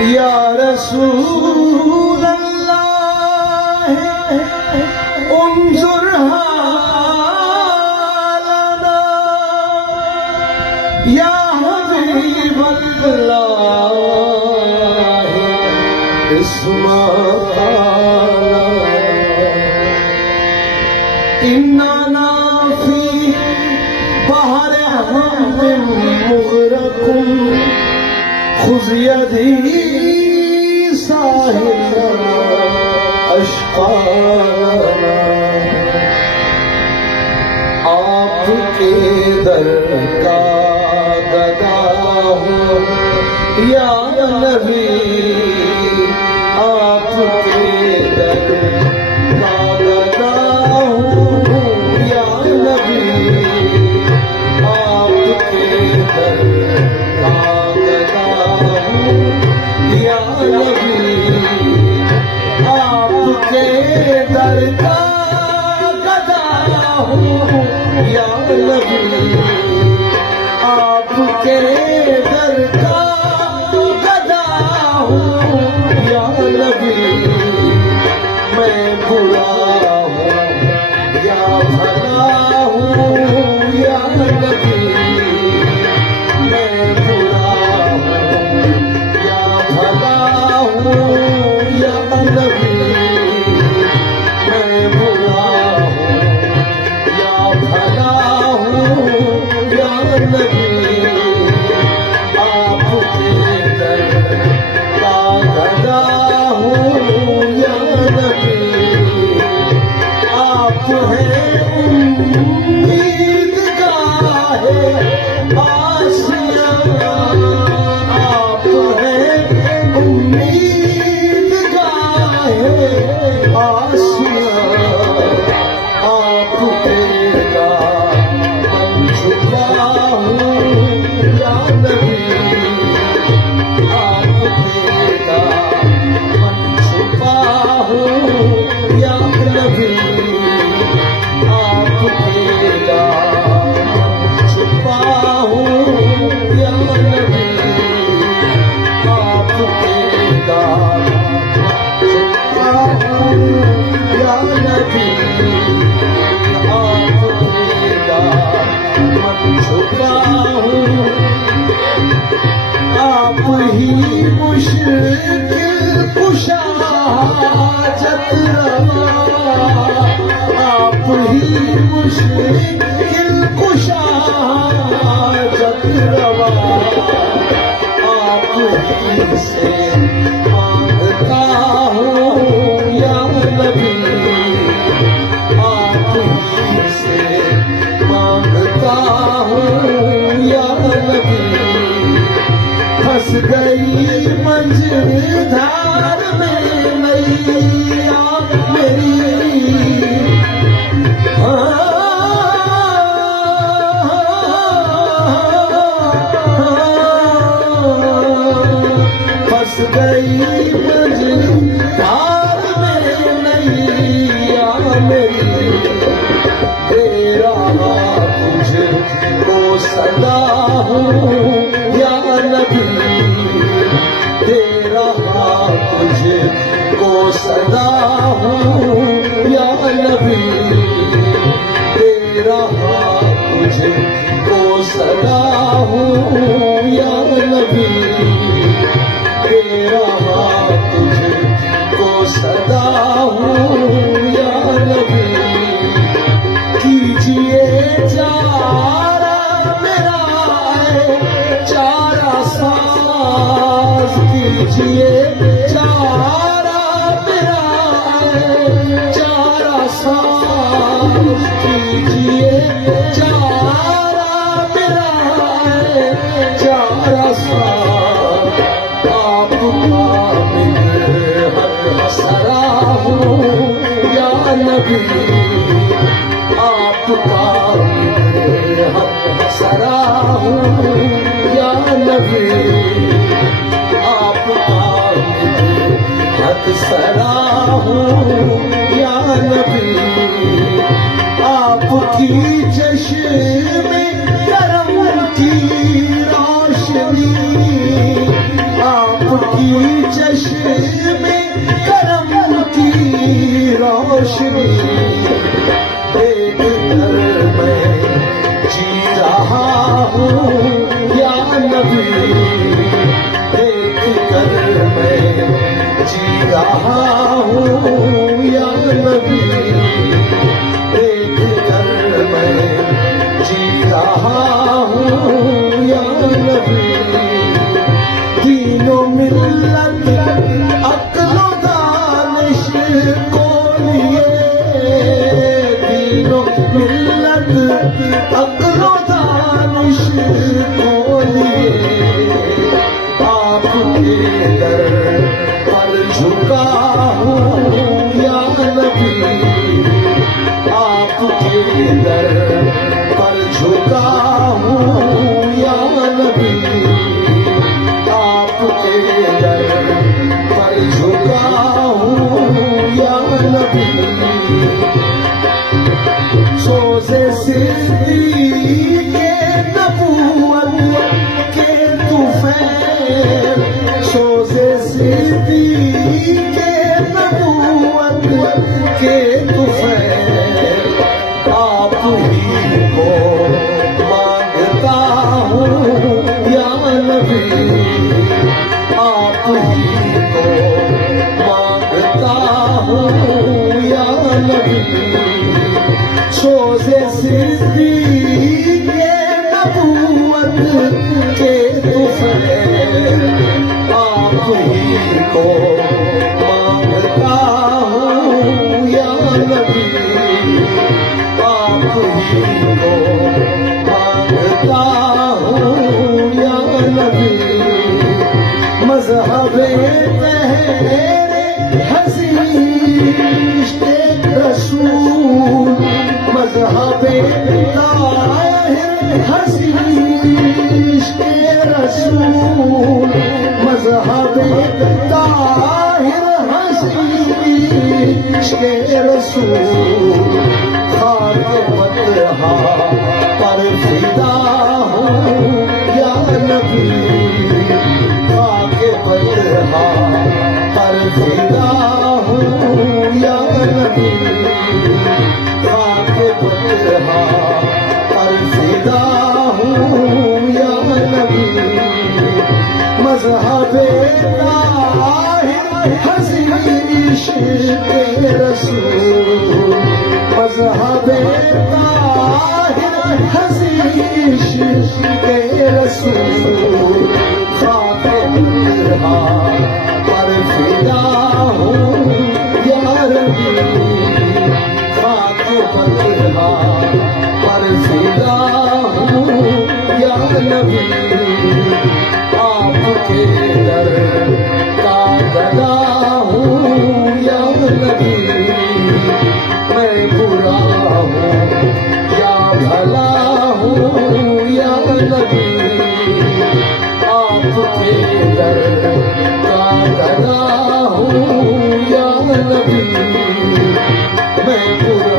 या रसूल अल्लाह उन्जुर हालना या हबीब अल्लाह इस्मा इन्ना नाफी बहर हम मुगरकुम खुज़ यदी साहिलना अश्काना। आपके दर का गदा हूँ या नबी, आपके दर का गदा हूँ या नबी, आपके दर का गदा हूँ या नबी, आपके दर का गदा हूँ या नबी, आपके दर का गदा हूँ या नबी। मैं बुरा हूँ या भला हूँ या नबी, मैं बुरा हूँ या भला हूँ या नबी, मैं बुरा हूँ या भला हूँ या नबी। आपके दर का गदा हूँ या नबी, आप हैं उम्मीद गाहे आसिया, आप हैं उम्मीद गाहे आसिया। आपके दामन छुपा हूँ या नबी, आपके दामन छुपा हूँ या नबी, आपके दामन छुपा हूँ या नबी, आपके दामन छुपा हूँ या नबी, आपके दामन छुपा हूँ। आप ही मुश्किल कुशा हाजत रवा, आप ही मुश्किल कुशा हाजत रवा, आप ही से मांगता हूँ या नबी, आप ही से मांगता हूँ या नबी। फंस गई मंझधार में नैया मेरी, फंस गई मंझधार में नैया मेरी। तेरा तुझको सदा हूँ या नबी, तेरा तुझको सदा हूँ या नबी, तेरा तुझको सदा हूँ या नबी, तेरा तुझको सदा हूँ या नबी। कीजिए चारा मेरा चारा साज, कीजिए चारा मेरा चारा साज, कीजिए चारा मेरा चारा साज। आपका सरा हूँ या नबी, आपका सरा हूँ या नबी, आपका सरा हूँ या नबी। आपकी चश्मे करम की रोशनी, आपकी चश्मे करम की रोशनी देख कर मैं जी रहा हूँ या नबी, देख कर मैं जी रहा हूँ या नबी, देख कर मैं जी रहा हूँ या नबी। तीनों मिल्लत अक्ल दानिश को लिए, तीनों मिल्लत अक्ल दानिश को लिए, आपके दर पर झुका हूँ या नबी, आपके दर पर झुका हूँ या नबी, आपके दर पर झुका हूँ या नबी। सोज़े सिद्दीक़ के नबूवत के तुफ़ैल, सोज़े सिद्दीक़ के नबूवत के तुफ़ैल, आप ही को मांगता हूँ या नबी, आप ही को मांगता हूँ या नबी। सोज़े सिद्दीक़ के नबूवत के तुफ़ैल, आप ही को मांगता हूँ या नबी, आप ही को मांगता हूँ या नबी। मज़हब-ए तेरे हसीस के रसूल, मज़हब-ए ताहिर हसीस के रसूल, मज़हब-ए ताहिर हसीस के रसूल। खाके बतहा पर फिदा हूँ या नबी, खाके बतहा पर फिदा हूँ या नबी, खाके बतहा पर फिदा हूँ या नबी। मज़हब-ए ताहिर हसीस के रसूल, मज़हब-ए ताहिर हसीस के रसूल। खाके बतहा पर फिदा हूँ या नबी, खाके बतहा पर फिदा हूँ या नबी। आपके दर का गदा हूँ या नबी, मैं बुरा हूँ या भला हूँ या नबी। आपके दर का गदा हूँ या नबी, मैं बुरा